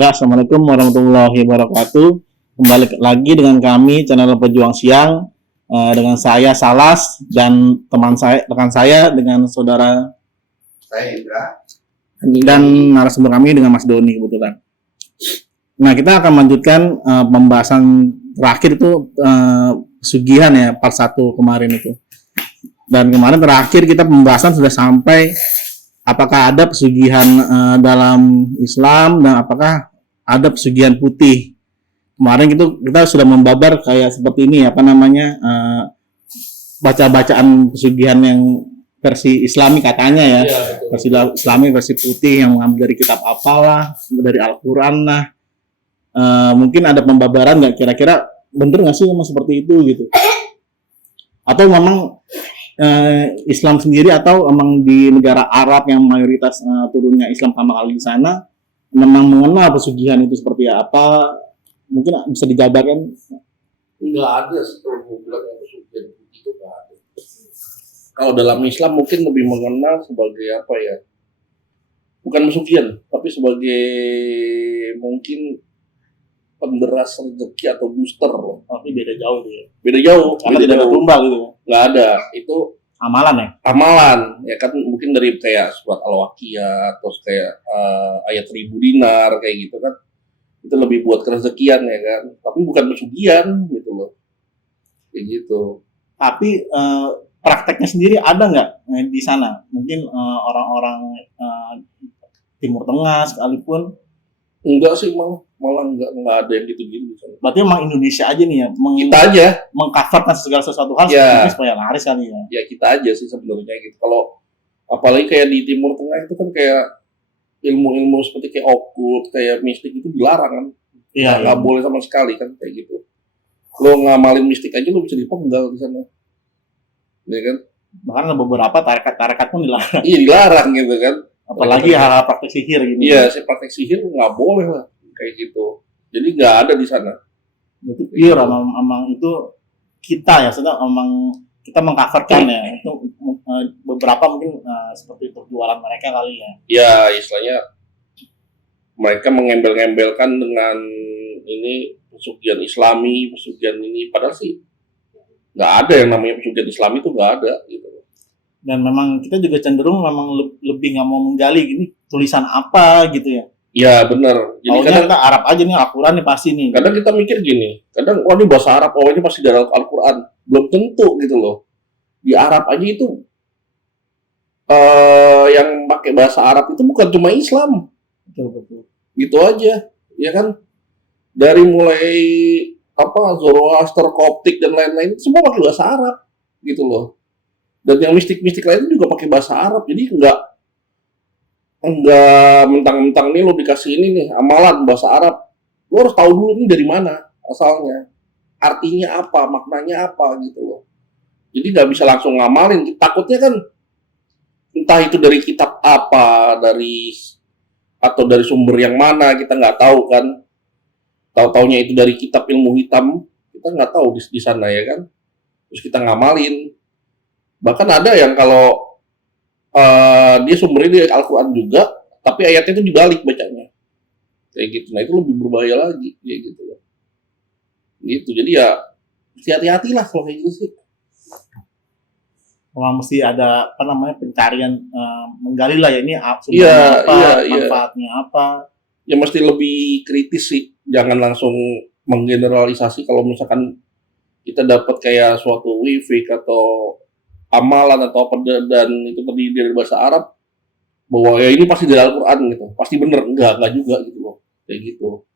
Ya, Assalamualaikum warahmatullahi wabarakatuh. Kembali lagi dengan kami channel Pejuang Siang, dengan saya Salas dan rekan saya dengan saudara Saya Indra dan narasumber kami dengan Mas Doni kebetulan. Nah, kita akan melanjutkan pembahasan terakhir itu pesugihan ya, part 1 kemarin itu. Dan kemarin terakhir kita pembahasan sudah sampai apakah ada pesugihan dalam Islam dan apakah ada pesugihan putih. Kemarin kita sudah membabar kayak seperti ini baca-bacaan pesugihan yang versi Islami katanya ya. Versi Islami, versi putih yang mengambil dari kitab apalah, dari Al-Qur'an lah. Mungkin ada pembabaran nggak kira-kira bener nggak sih memang seperti itu gitu? Atau memang Islam sendiri atau emang di negara Arab yang mayoritas turunnya Islam pertama kali di sana memang mengenal pesugihan itu seperti apa? Mungkin bisa dijabarkan? nggak ada setelah gue bilang yang pesugihan itu nggak ada. Kalau dalam Islam mungkin lebih mengenal sebagai apa ya? Bukan pesugihan, tapi sebagai mungkin penderas rezeki atau booster loh. Tapi beda jauh tuh ya. Beda jauh, Karena tidak ada tumbal gitu ya. Nggak ada. Itu Amalan ya? amalan, ya kan mungkin dari kayak surat Al-Waqiah, terus kayak ayat 1000 dinar kayak gitu kan. Itu lebih buat kerezekian ya kan, tapi bukan pesugihan gitu loh. Kayak gitu. Tapi prakteknya sendiri ada nggak di sana? Mungkin orang-orang Timur Tengah sekalipun. Enggak sih, malah enggak ada yang gitu-gitu di sana. Berarti emang Indonesia aja nih ya, Kita aja. mengcoverkan segala sesuatu hal Ya. supaya laris kali ya. Ya kita aja sih sebenarnya gitu. Kalau apalagi kayak di Timur Tengah itu kan kayak ilmu-ilmu seperti kayak okult, kayak mistik itu dilarang kan. Iya. Nggak boleh sama sekali kan kayak gitu. Lo ngamalin mistik aja lo bisa dipenggal di sana. Ya kan? Bahkan beberapa tarekat pun dilarang. Iya dilarang gitu kan. Apalagi hal-hal praktek sihir gitu. Iya, si praktek sihir nggak boleh lah kayak gitu. Jadi nggak ada di sana. Itu pure emang itu kita ya, sedang emang kita mengcoverkan ya. Itu beberapa mungkin seperti untuk jualan mereka kali ya. Ya istilahnya mereka mengembel-ngembelkan dengan ini pesugihan Islami, pesugihan ini, padahal sih nggak ada yang namanya pesugihan Islami, itu nggak ada gitu. Dan memang kita juga cenderung memang lebih nggak mau menggali gini tulisan apa gitu ya. Ya benar. Jadi Kadang kita Arab aja nih, Al-Quran nih pasti nih. Kadang kita mikir gini, kadang wah ini bahasa Arab, oh ini pasti dari Al-Quran. Belum tentu gitu loh. Di Arab aja itu yang pakai bahasa Arab itu bukan cuma Islam. Betul. Gitu aja, ya kan? Dari mulai Zoroaster, Koptik dan lain-lain semua pakai bahasa Arab gitu loh. Dan yang mistik-mistik lain juga pakai bahasa Arab. Jadi enggak mentang-mentang nih lo dikasih ini nih amalan bahasa Arab. Lo harus tahu dulu nih dari mana asalnya. Artinya apa, maknanya apa gitu loh. Jadi nggak bisa langsung ngamalin. Takutnya kan entah itu dari kitab apa, atau dari sumber yang mana kita nggak tahu kan. Tahu-taunya itu dari kitab ilmu hitam, kita nggak tahu di sana ya kan. Terus kita ngamalin. Bahkan ada yang kalau dia sumbernya dari Al-Quran juga, tapi ayatnya itu dibalik bacanya. Kayak gitu. Nah itu lebih berbahaya lagi, kayak gitu loh. Gitu. Jadi ya hati-hatilah kalau kayak gitu sih. Memang mesti ada pencarian, menggali lah ya ini sumbernya manfaatnya apa. Ya mesti lebih kritis sih. Jangan langsung menggeneralisasi. Kalau misalkan kita dapat kayak suatu wifik atau amalan atau apa dan itu terdiri dari bahasa Arab, bahwa ya ini pasti dari Al-Quran gitu, pasti bener, enggak juga gitu loh, kayak gitu.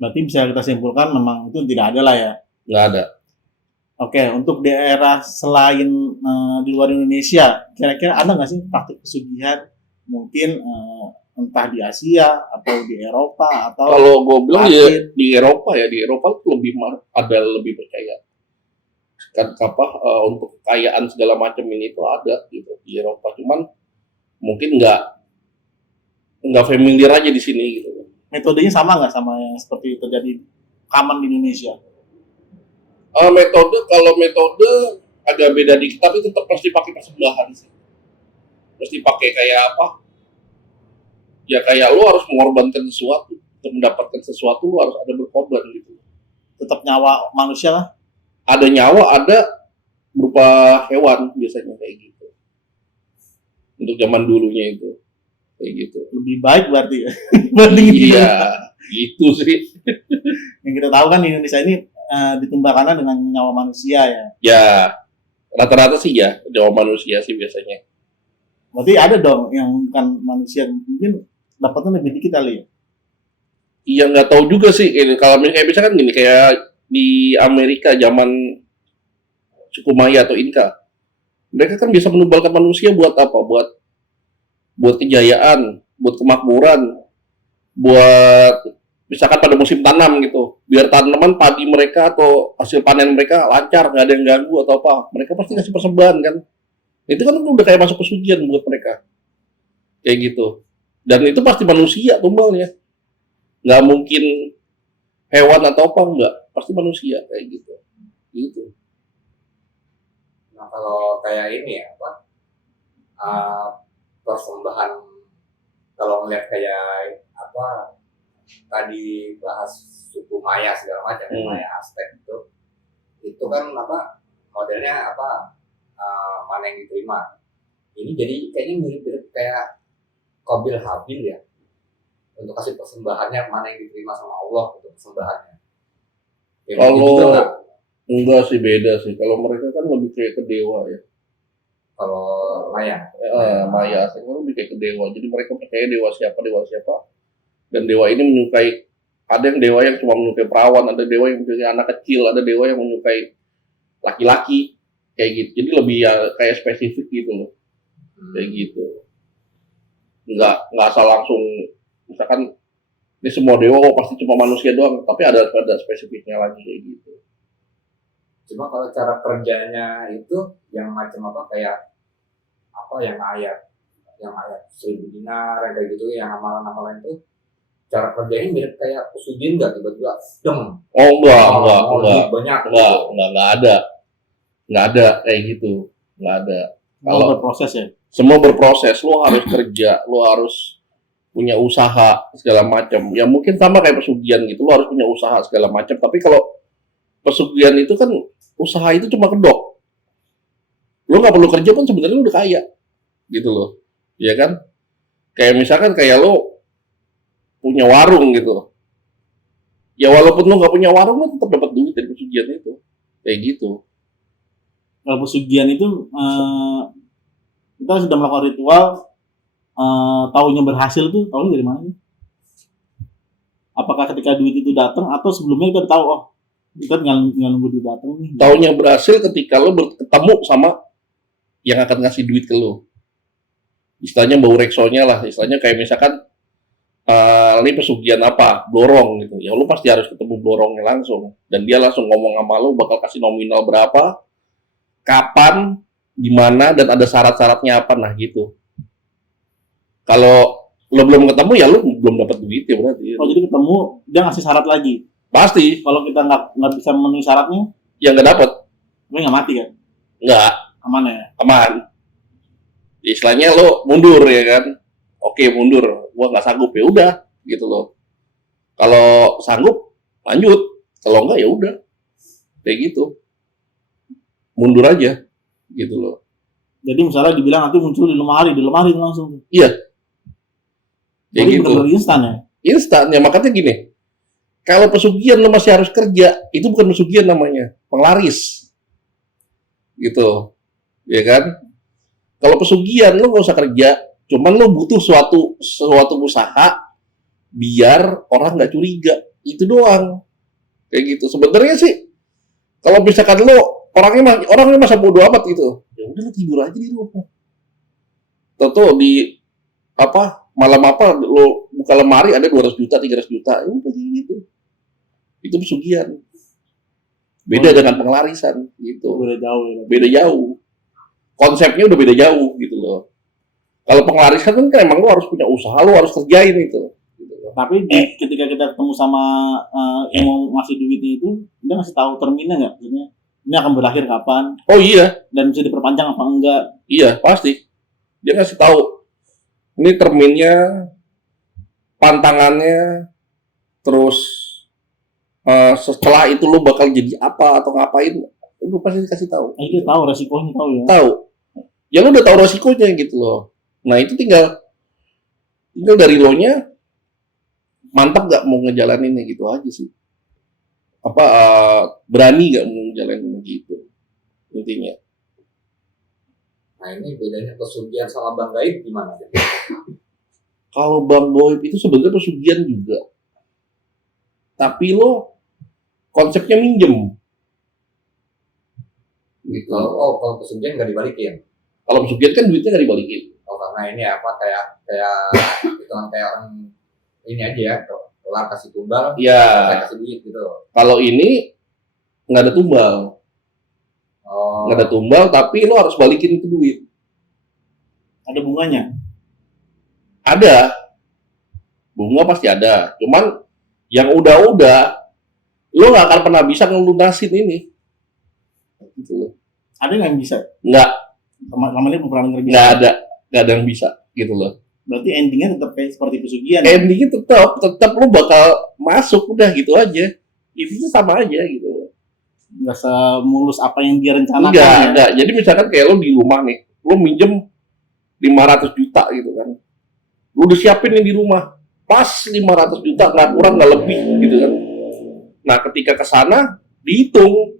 Berarti bisa kita simpulkan memang itu tidak ada lah ya. Nggak ada. Oke, untuk daerah selain di luar Indonesia, kira-kira ada nggak sih praktik pesugihan mungkin entah di Asia atau di Eropa atau kalau gue bilang ya di Eropa tuh lebih percaya kan untuk kekayaan segala macam ini tuh ada gitu di Eropa, cuman mungkin nggak familiar aja di sini gitu. Metodenya sama nggak sama yang seperti terjadi common di Indonesia? Metode agak beda dikit, tapi tetap pasti pakai persembahan sih. Mesti pakai kayak apa? Ya kayak lo harus mengorbankan sesuatu untuk mendapatkan sesuatu lu harus ada berkorban gitu. Tetap nyawa manusia lah. Ada nyawa, ada berupa hewan biasanya kayak gitu. Untuk zaman dulunya itu kayak gitu. Lebih baik berarti ya. Banding Iya, gitu sih. yang kita tahu kan di Indonesia ini ditumbangkan dengan nyawa manusia ya. Ya, rata-rata sih ya nyawa manusia sih biasanya. Berarti ada dong yang bukan manusia, mungkin dapatnya lebih dikit kali ya. Iya nggak tahu juga sih. Kalau misalkan gini kayak di Amerika zaman suku Maya atau Inka, mereka kan bisa menubalkan manusia buat apa? Buat kejayaan, buat kemakmuran, buat misalkan pada musim tanam gitu, biar tanaman padi mereka atau hasil panen mereka lancar, nggak ada yang ganggu atau apa. Mereka pasti kasih persembahan kan. Itu kan udah kayak masuk pesugihan buat mereka. Kayak gitu. Dan itu pasti manusia tumbalnya. Nggak mungkin hewan atau apa, enggak. Pasti manusia kayak gitu. Gitu. Nah kalau kayak ini ya apa persembahan, kalau ngeliat kayak apa tadi bahas suku Maya segala macam, Maya Aztec itu kan apa modelnya apa mana yang diterima. Ini jadi kayaknya mirip-mirip kayak Qabil Habil ya, untuk kasih persembahannya mana yang diterima sama Allah untuk persembahannya. Kalau enggak sih, beda sih. Kalau mereka kan lebih kayak ke dewa ya. Kalau Maya, Maya Aztec kan lebih kayak ke dewa. Jadi mereka percaya dewa siapa. Dan dewa ini menyukai, ada yang dewa yang cuma menyukai perawan, ada dewa yang menyukai anak kecil, ada dewa yang menyukai laki-laki kayak gitu. Jadi lebih ya kayak spesifik gitu loh. Kayak gitu. Nggak asal langsung misalkan ini semua dewa pasti cuma manusia doang, tapi ada spesifiknya lagi kayak gitu. cuma kalau cara kerjanya itu yang macam apa kayak apa yang ayat 1000 dinar yang kayak gitu, yang amalan-amalan itu cara kerjanya mirip kayak pesugihan nggak tiba-tiba dong? Oh enggak Banyak. Nggak ada kayak gitu, nggak ada. Kalau berproses ya. Semua berproses, lo harus kerja, lo harus punya usaha segala macam. Ya mungkin sama kayak pesugihan gitu, lo harus punya usaha segala macam. Tapi kalau pesugihan itu kan usaha itu cuma kedok. Lo nggak perlu kerja pun sebenarnya lo udah kaya, gitu loh, ya kan? Kayak misalkan kayak lo punya warung gitu. Ya walaupun lo nggak punya warung, lo tetap dapat duit dari pesugihan itu, kayak gitu. Kalau pesugihan itu kita sudah melakukan ritual, taunya berhasil tuh taunya dari mana? Apakah ketika duit itu datang atau sebelumnya kita tahu kita tinggal nunggu duit datang nih? Taunya berhasil ketika lo ketemu sama yang akan ngasih duit ke lo. Istilahnya bau reksonya lah, istilahnya kayak misalkan ini pesugihan apa, blorong gitu. Ya lo pasti harus ketemu blorongnya langsung, dan dia langsung ngomong sama lo bakal kasih nominal berapa, kapan, di mana, dan ada syarat-syaratnya apa, nah gitu. Kalau lo belum ketemu ya lo belum dapat duit ya berarti. Oh jadi ketemu dia ngasih syarat lagi. Pasti. Kalau kita nggak bisa memenuhi syaratnya, Ya nggak dapat. gue nggak mati kan? Nggak. Aman ya? Aman. Istilahnya lo mundur ya kan. Oke mundur. Gua nggak sanggup ya udah gitu loh. Kalau sanggup lanjut. Kalau nggak ya udah. Kayak gitu. Mundur aja gitu loh. Jadi misalnya dibilang nanti muncul di lemari langsung. Iya. Kayak Jadi gitu. benar-benar instan ya? Instan, ya makanya gini. Kalau pesugihan lo masih harus kerja, itu bukan pesugihan namanya, penglaris. Gitu. Ya kan? Kalau pesugihan lo nggak usah kerja, cuman lo butuh suatu usaha biar orang nggak curiga. Itu doang. Kayak gitu. Sebenarnya sih kalau misalkan lo orangnya masa bodo amat gitu. Ya udah lo tidur aja di rumah. Tentu di malam lo buka lemari ada 200 juta, 300 juta. Ya udah kayak gitu. Itu pesugihan. Beda dengan pengelarisan gitu. Beda jauh ya. Beda jauh. Konsepnya udah beda jauh gitu loh. Kalau pengelarisan kan emang lo harus punya usaha, lo harus kerjain itu. Gitu loh. Tapi ketika kita ketemu sama yang mau ngasih duitnya itu, dia ngasih tahu terminnya nggak? Maksudnya ini akan berakhir kapan? Oh iya, Dan bisa diperpanjang apa enggak? iya pasti. Dia ngasih tahu. Ini terminnya, pantangannya, terus setelah itu lo bakal jadi apa atau ngapain, lo pasti dikasih tahu. Itu tahu resikonya, tahu ya. Tahu. Ya lo udah tahu resikonya gitu loh. Nah itu tinggal dari lo nya mantap gak mau ngejalaninnya gitu aja sih. Apa berani gak mau ngejalanin gitu intinya. Nah ini bedanya pesugihan sama bang gaib gimana? Kalau bang gaib itu sebenarnya pesugihan juga, tapi lo konsepnya minjem gitu. Kalau pesugihan nggak dibalikin. Kalau pesugihan kan duitnya nggak dibalikin. Oh karena ini apa kayak itu kan kayak orang ini aja ya, kelar kasih tumbal, Ya. saya kasih duit gitu. Kalau ini nggak ada tumbal, Oh. nggak ada tumbal, tapi lo harus balikin itu duit. Ada bunganya. Ada, bunga pasti ada. Cuman yang udah, lo nggak akan pernah bisa ngelunasin ini. Gitu loh. Ada nggak yang bisa? Nggak, Lama-lama ini pernah denger bisa. nggak ada yang bisa gitu loh. Berarti endingnya tetap kayak seperti pesugihan. Endingnya tetap lo bakal masuk udah gitu aja. Intinya sama aja gitu loh. Nggak semulus apa yang dia rencanakan. Ya? Enggak. Jadi misalkan kayak lo di rumah nih, lo minjem 500 juta gitu kan. Lo udah siapin nih di rumah. Pas 500 juta, nggak kurang, nggak lebih gitu kan. Nah, ketika ke sana dihitung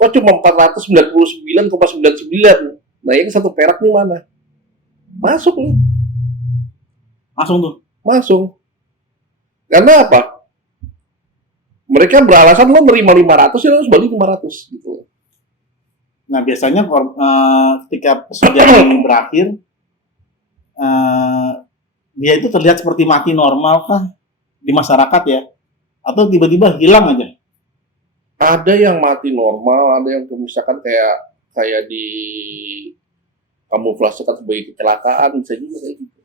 kok cuma 499,99. Nah, yang satu perak nih mana? Masuk nih. Langsung tuh. Masuk. Karena apa? Mereka beralasan lo nerima 500 ya lo harus balik 500 gitu. Nah biasanya ketika pesugihan ini berakhir, dia itu terlihat seperti mati normal kah di masyarakat ya? Atau tiba-tiba hilang aja? Ada yang mati normal, ada yang misalkan kayak di kamuflasekan sebagai kecelakaan, bisa juga kayak gitu.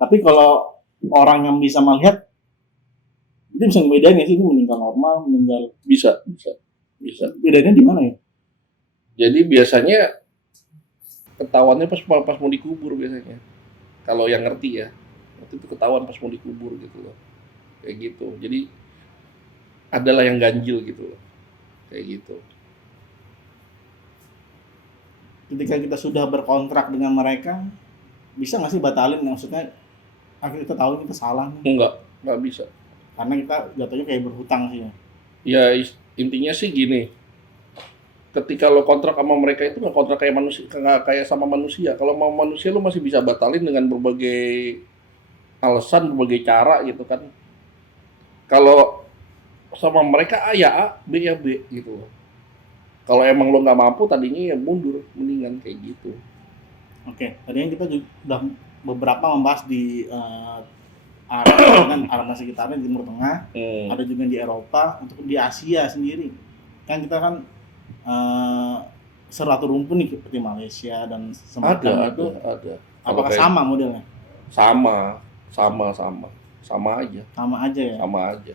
Tapi kalau orang yang bisa melihat, itu bisa ngebedain nggak sih ini meninggal normal, meninggal? Bisa. Bedanya di mana ya? Jadi biasanya ketahuannya pas mau dikubur biasanya. Kalau yang ngerti ya, waktu itu ketahuan pas mau dikubur gitu loh. Kayak gitu. Jadi adalah yang ganjil gitu loh. Kayak gitu. Ketika kita sudah berkontrak dengan mereka, bisa nggak sih batalin? Maksudnya akhirnya kita tahu kita salah nih. Nggak bisa. Karena kita jatuhnya kayak berhutang sih ya. Ya intinya sih gini. Ketika lo kontrak sama mereka itu nggak kontrak kayak manusia, nggak kayak sama manusia. Kalau mau manusia lo masih bisa batalin dengan berbagai alasan, berbagai cara gitu kan. Kalau sama mereka A ya A, B ya B gitu loh. Kalau emang lo nggak mampu tadinya ya mundur, mendingan kayak gitu. Oke, tadinya kita sudah beberapa membahas di Arab dan Arab dan sekitarnya di Timur Tengah, ada juga di Eropa, untuk di Asia sendiri. Kan kita kan seratu rumpun nih seperti Malaysia dan semacam itu. Ada. Apakah sama modelnya? Sama aja. Sama aja ya. Sama aja.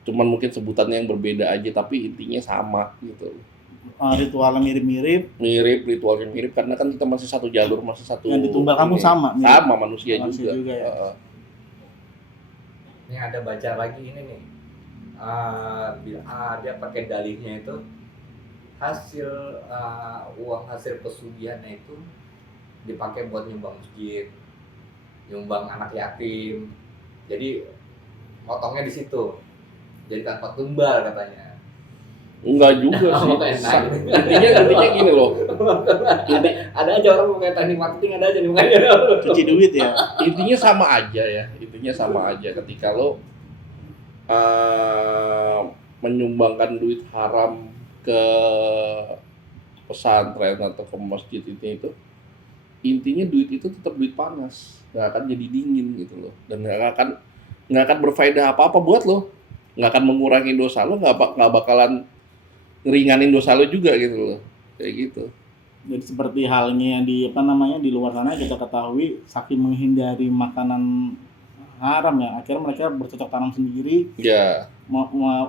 Cuman mungkin sebutannya yang berbeda aja, tapi intinya sama gitu. Ritualnya mirip-mirip. Ritualnya mirip karena kan kita masih satu jalur, masih satu. Yang ditumbalkan pun sama. Mirip. Sama manusia juga ya. Ini ada baca lagi ini nih. Dia pakai dalihnya itu hasil uang hasil pesugihannya itu dipakai buat nyumbang masjid, nyumbang anak yatim. Jadi motongnya di situ. Jadi tanpa tumbal katanya. Enggak juga sih. Intinya gini loh. Ada aja orang pakai teknik marketing, ada aja nih makanya. Cuci duit ya. Intinya sama aja ya. Ketika lo menyumbangkan duit haram ke pesantren atau ke masjid itu, intinya duit itu tetap duit panas, nggak akan jadi dingin gitu loh, dan nggak akan berfaedah apa buat lo, nggak akan mengurangi dosa lo, nggak bakalan ngeringanin dosa lo juga gitu loh, kayak gitu. Jadi seperti halnya di di luar sana kita ketahui saking menghindari makanan haram ya, akhirnya mereka bercocok tanam sendiri, ya,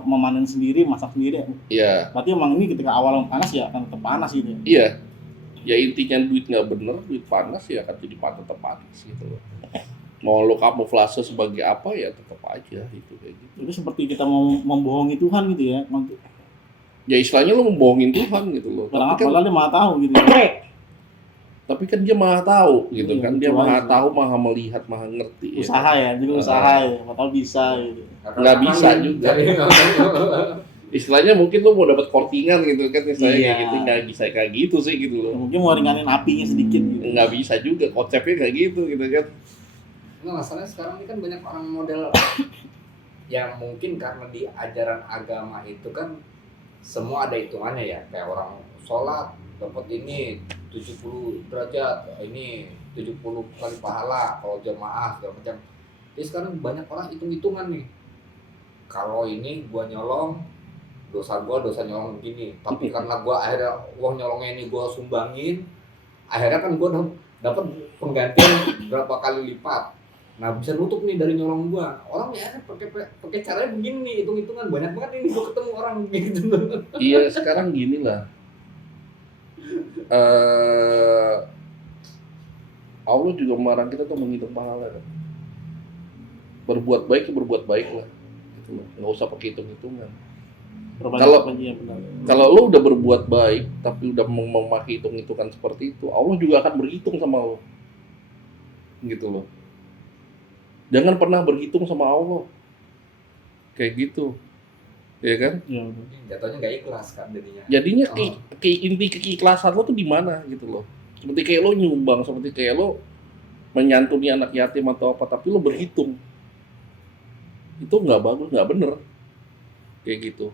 memanen sendiri, masak sendiri. Iya. Berarti emang ini ketika awal panas ya akan tetap panas gitu. Iya. Ya intinya duit nggak bener, duit panas ya akan jadi tetap panas gitu loh. Mau lo kamuflase sebagai apa ya tetap aja itu kayak gitu. Itu seperti kita mau membohongi Tuhan gitu ya. Ya istilahnya lo membohongin Tuhan gitu loh. Padahal Tapi kan, dia maha tahu gitu ya. tapi kan dia maha tahu gitu Iya, kan. Dia itu maha aja. tahu, maha melihat, maha ngerti. Usaha ya, juga usaha ya. Atau bisa gitu. Nggak bisa juga. Istilahnya mungkin lo mau dapat kortingan gitu kan, istilahnya Iya. kayak gitu, nggak bisa kayak gitu sih gitu Ya, loh. mungkin mau ringanin apinya sedikit gitu. Nggak bisa juga, konsepnya kayak gitu kan. Nah, masalahnya sekarang ini kan banyak orang model yang mungkin karena di ajaran agama itu kan semua ada hitungannya ya, kayak orang sholat dapat ini 70 derajat, ini 70 kali pahala kalau jemaah segala macam. Jadi sekarang banyak orang hitung-hitungan nih. Kalau ini gua nyolong, dosa nyolong begini, tapi karena gua akhirnya uang nyolongnya ini gua sumbangin, akhirnya kan gua dapat penggantian berapa kali lipat. Nah, bisa nutup nih dari nyolong gua. Orang ya pakai caranya begini nih, hitung-hitungan banyak banget ini gua ketemu orang gitu. Iya sekarang gini lah. Allah juga melarang kita tuh menghitung pahala kan. Berbuat baik ya berbuat baik lah. Gitu loh. Nggak usah pakai hitung-hitungan. Kalau- ya, benar. Kalau lo udah berbuat baik tapi udah memakai hitung-hitungan seperti itu, Allah juga akan berhitung sama lo. Gitu loh. Jangan pernah berhitung sama Allah. Kayak gitu. Ya kan? Ya, benar. Jatuhnya nggak ikhlas kan jadinya. Jadinya inti keikhlasan lo tuh di mana gitu loh. Seperti kayak lo nyumbang, seperti kayak lo menyantuni anak yatim atau apa, tapi lo berhitung. Itu nggak bagus, nggak bener. Kayak gitu.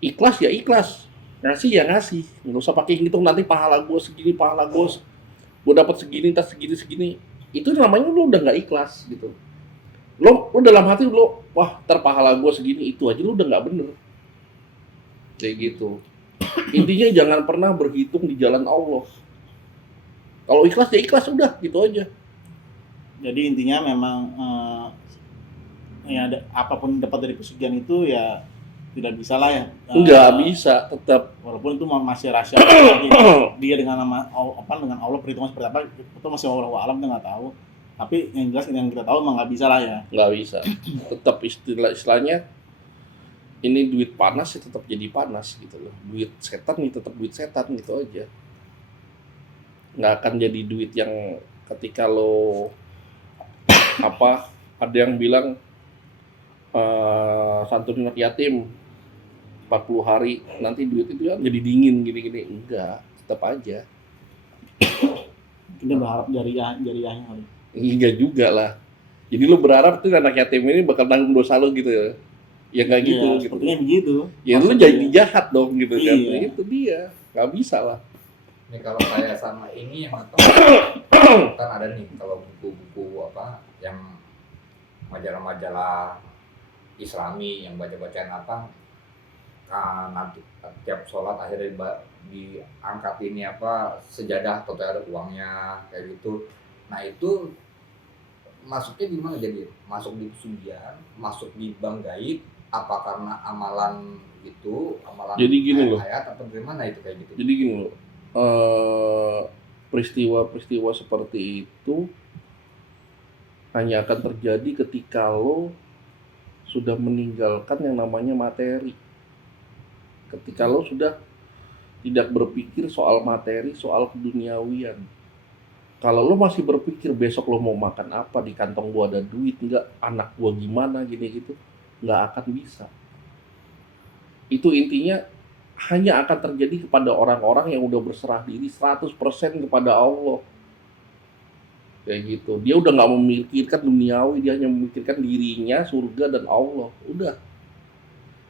Ikhlas ya ikhlas, ngasih ya ngasih. Nggak usah pakai hitung nanti pahala gue segini, pahala gue dapat segini, tas segini. Itu namanya lo udah nggak ikhlas gitu. Lo dalam hati lo, wah terpahala gue segini, itu aja lo udah nggak bener. Kayak gitu. Intinya jangan pernah berhitung di jalan Allah. Kalau ikhlas ya ikhlas udah gitu aja. Jadi intinya memang ya apapun dapat dari pesugihan itu ya tidak bisa lah ya. Nggak bisa tetap. Walaupun itu masih rahasia dia dengan nama dengan Allah perhitungan seperti apa itu masih wallahu alam, kita nggak tahu. Tapi yang jelas yang kita tahu emang nggak bisa lah ya. Nggak bisa. Tetap istilahnya ini duit panas ya tetap jadi panas gitu loh. Duit setan ya tetap duit setan gitu aja. Nggak akan jadi duit yang ketika lo ada yang bilang santunin anak yatim 40 hari nanti duit itu ya jadi dingin gini-gini. Enggak, tetap aja. Kita berharap jariahnya kali. Enggak juga lah. Jadi lo berharap tuh anak yatim ini bakal tanggung dosa lo gitu ya. Ya nggak gitu. Iya, gitu. sepertinya begitu. Ya lu jadi jahat dong gitu kan. Iya. Itu dia. Nggak bisa lah. Ini kalau saya sama ini yang atau kan ada nih kalau buku-buku apa yang majalah-majalah Islami yang baca-bacaan apa kan nanti tiap sholat akhirnya diangkat ini apa sejadah atau ada uangnya kayak gitu. Nah itu masuknya di mana jadi? Masuk di pesugihan, masuk di bank gaib, apa karena amalan itu, amalan Jadi gini loh. ayat atau bagaimana itu kayak gitu? Jadi gini loh. Peristiwa-peristiwa seperti itu hanya akan terjadi ketika lo sudah meninggalkan yang namanya materi. Ketika lo sudah tidak berpikir soal materi, soal keduniawian. Kalau lo masih berpikir besok lo mau makan apa, di kantong gua ada duit nggak, anak gua gimana gini gitu, nggak akan bisa. Itu intinya hanya akan terjadi kepada orang-orang yang udah berserah diri 100% kepada Allah. Kayak gitu. Dia udah nggak memikirkan duniawi, dia hanya memikirkan dirinya, surga dan Allah. Udah.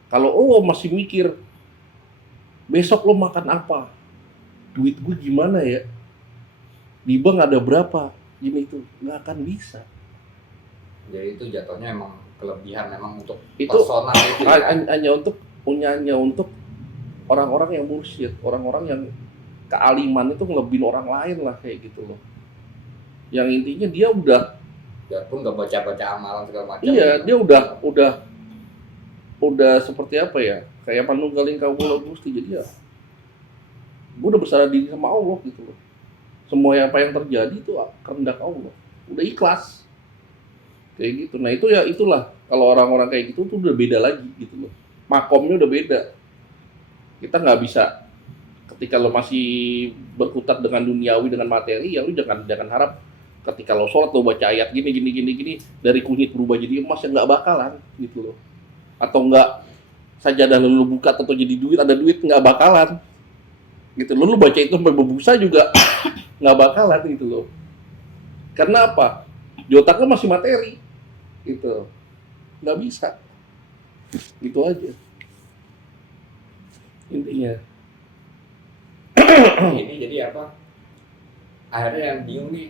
Kalau lo masih mikir besok lo makan apa, duit gue gimana ya, di bank ada berapa, gini itu nggak akan bisa. Jadi itu jatuhnya emang kelebihan memang untuk Itu personal itu ya. hanya untuk orang-orang yang mursyid, orang-orang yang kealiman itu ngelebihin orang lain lah kayak gitu loh. Yang intinya dia udah, Biarpun nggak baca-baca amalan segala macam. iya dia udah seperti apa ya, kayak panunggalin kawula Gusti. Jadi ya gue udah berserah diri sama Allah gitu loh. Semua apa yang terjadi itu kehendak Allah, udah ikhlas Kayak gitu. Nah itu ya itulah kalau orang-orang kayak gitu tuh udah beda lagi gitu loh. Makomnya udah beda. Kita nggak bisa ketika lo masih berkutat dengan duniawi dengan materi ya lo jangan harap ketika lo sholat lo baca ayat gini dari kunyit berubah jadi emas ya nggak bakalan gitu loh. Atau nggak sajadah lo buka atau jadi duit ada duit nggak bakalan gitu lo baca itu sampai berbusa juga nggak bakalan gitu loh. Karena apa? Di otak lo masih materi gitu, nggak bisa gitu aja intinya. Ini jadi apa? Akhirnya yang bingung nih,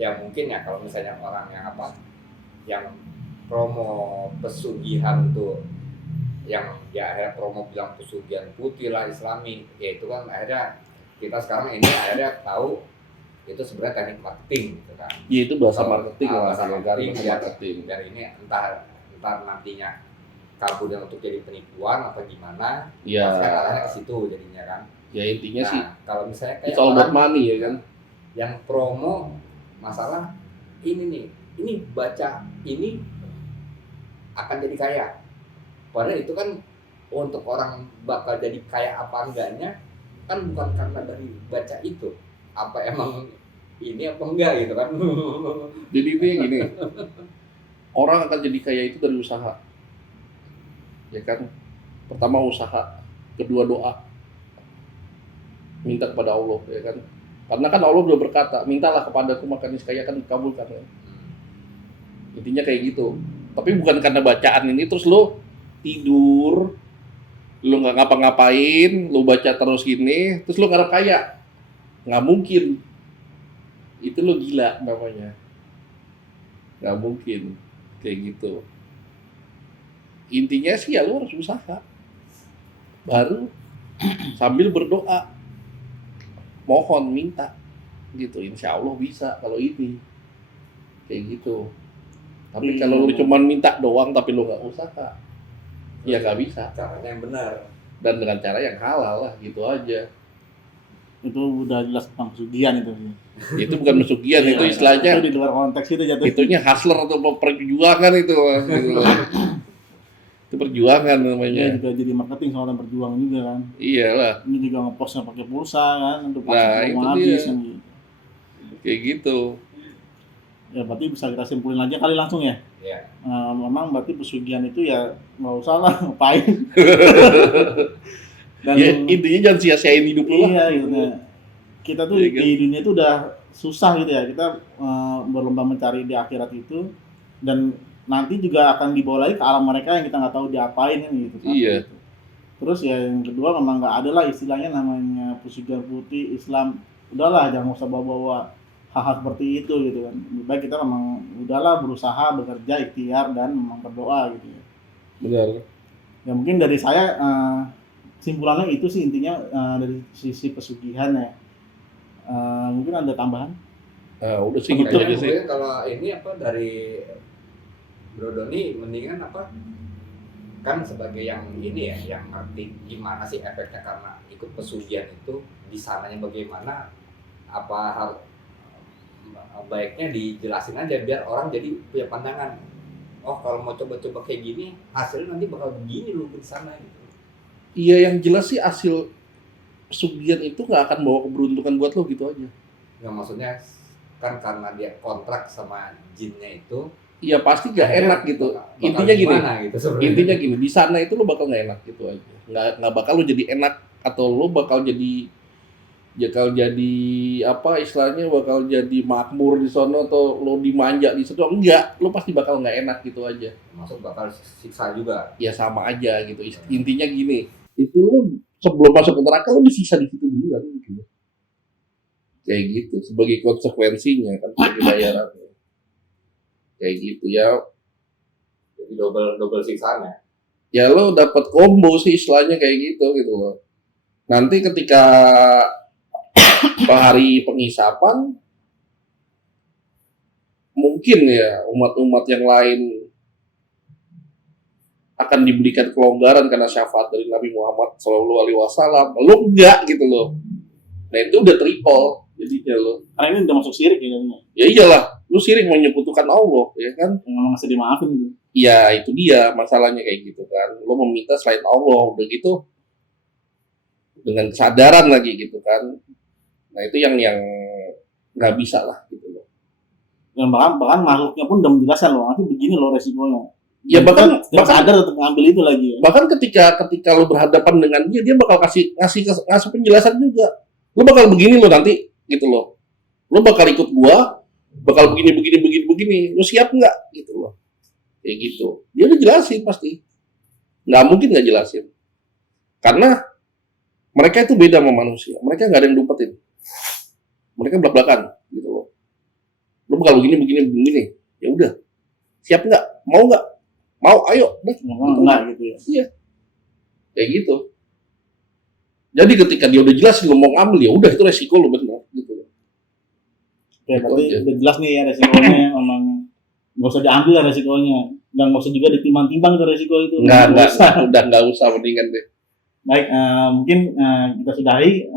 ya mungkin ya kalau misalnya orang yang apa, yang promo pesugihan tuh, yang ya akhirnya promo bilang pesugihan putih lah Islami, ya itu kan akhirnya kita sekarang ini akhirnya tahu itu sebenarnya teknik marketing gitu kan. Ya itu bahasa Kalau, marketing lah, bahasa marketing, bahasa ya, marketing. dan ini entah nantinya kabur untuk jadi penipuan apa gimana, Ya. pasti arahnya ke situ jadinya kan. Ya intinya Nah, sih kalau misalnya kayak it's all about money ya kan. yang promo masalah ini baca ini akan jadi kaya, padahal itu kan untuk orang bakal jadi kaya apa enggaknya kan bukan karena dari baca itu, apa emang ini apa enggak gitu kan. Jadi itu yang gini, orang akan jadi kaya itu dari usaha, ya kan. Pertama usaha, kedua doa, minta kepada Allah, ya kan. Karena kan Allah sudah berkata, mintalah kepadaku maka niscaya akan dikabulkan. Ya. Intinya kayak gitu. Tapi bukan karena bacaan ini terus lo tidur, lo nggak ngapa-ngapain, lo baca terus gini, terus lo ngarep kaya, nggak mungkin. Itu lo gila namanya, nggak mungkin kayak gitu. Intinya sih ya lo harus usaha, baru sambil berdoa, mohon minta gitu, insya Allah bisa kalau ini kayak gitu. Tapi kalau lu cuma minta doang tapi lu nggak usaha, ya nggak bisa. Caranya yang benar Dan dengan cara yang halal lah gitu aja. Itu udah jelas tentang pesugihan itu. Itu bukan pesugihan, itu istilahnya itu di luar konteks itu jatuh. itunya hustler atau perjuangan itu gitu. Itu perjuangan Dia namanya. juga jadi marketing soalnya berjuang juga kan. Iyalah, Ini juga ngepostnya pakai pulsa kan untuk Nah, itu mau dia. habis kan gitu. kayak gitu. Ya berarti bisa kita simpulin aja kali langsung ya. ya. Memang berarti pesugihan itu ya nggak usah lah ngapain. Dan Ya intinya jangan sia-siain hidup lu lah. iya gitu. Kita tuh Iya kan? di dunia itu udah susah gitu ya. Kita berlomba mencari di akhirat itu dan nanti juga akan dibawa lagi ke alam mereka yang kita nggak tahu diapain kan gitu. Iya. Gitu. Terus ya yang kedua memang nggak ada lah istilahnya namanya pesugihan putih Islam. Udahlah jangan usah bawa-bawa hal-hal seperti itu gitu kan. Lebih baik kita memang udahlah berusaha bekerja ikhtiar dan memang berdoa gitu ya. Benar. Ya mungkin dari saya simpulannya itu sih intinya dari sisi pesugihan ya. Mungkin ada tambahan? Udah sih gitu Kayaknya aja sih. mungkin kalau ini apa dari Bro Doni mendingan apa kan sebagai yang ini ya yang ngerti gimana sih efeknya karena ikut pesugihan itu di sananya bagaimana, apa hal baiknya dijelasin aja biar orang jadi punya pandangan, oh kalau mau coba-coba kayak gini hasilnya nanti bakal begini lu di sana gitu. Iya, yang jelas sih hasil pesugihan itu nggak akan bawa keberuntungan buat lo gitu aja. Yang maksudnya kan karena dia kontrak sama jinnya itu. Iya pasti nggak enak gitu. Bakal Intinya gini. gitu sebenarnya. Intinya gini, di sana itu lo bakal nggak enak gitu aja. Nggak bakal lo jadi enak atau lo bakal jadi apa istilahnya bakal jadi makmur di sana atau lo dimanja di situ, enggak, lo pasti bakal nggak enak gitu aja. Masuk bakal siksa juga. Ya sama aja gitu. Intinya gini, itu lo sebelum masuk ke neraka lo disiksa di situ dulu kan gitu. Kayak gitu sebagai konsekuensinya kan sebagai bayarannya. Kayak gitu ya. Jadi double siksanya. Ya lo dapat combo sih istilahnya kayak gitu loh. Nanti ketika hari penghisapan mungkin ya umat-umat yang lain akan diberikan kelonggaran karena syafaat dari Nabi Muhammad SAW. Lo enggak gitu loh. Nah itu udah triple jadinya lo. Karena ini udah masuk syirik ya. Ya iyalah, lu syirik menyekutukan Allah, ya kan? Memang masih dimaafin gitu. Ya itu dia masalahnya kayak gitu kan. Lu meminta selain Allah, udah gitu dengan kesadaran lagi gitu kan. Nah itu yang nggak bisa lah gitu loh. Dan bahkan makhluknya pun udah menjelaskan loh, nanti begini loh resikonya. Ya Dan bahkan kita sadar untuk ngambil itu lagi ya. bahkan ketika lo berhadapan dengan dia bakal ngasih penjelasan juga. Lo bakal begini lo nanti gitu loh. Lo bakal ikut gua, bakal begini. Lo siap nggak gitu loh. Kayak gitu. Dia udah jelasin pasti. Nggak mungkin nggak jelasin. Karena mereka itu beda sama manusia. Mereka nggak ada yang diumpetin. Mereka belak-belakan gitu loh. Lo bakal begini. Ya udah. Siap nggak? Mau nggak? Mau, ayo. Enggak gitu ya. Iya. Kayak gitu. Jadi ketika dia udah jelas lo mau ngambil, ya udah itu resiko lo benar gitu loh. Ya, Itu berarti aja. udah jelas nih ya resikonya memang nggak usah diambil lah resikonya. Dan nggak usah juga ditimbang-timbang tuh resiko itu. Nggak usah mendingan deh. Baik, mungkin kita sudahi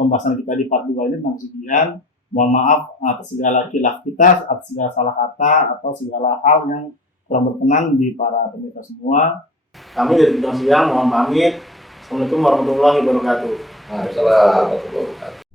pembahasan kita di part 2 ini tentang pesugihan. Mohon maaf atas segala khilaf kita, atas segala salah kata, atau segala hal yang kurang berkenan di para pemirsa semua. Kami dari Bintang Siang mohon pamit. Assalamualaikum warahmatullahi wabarakatuh. Waalaikumsalam warahmatullahi wabarakatuh.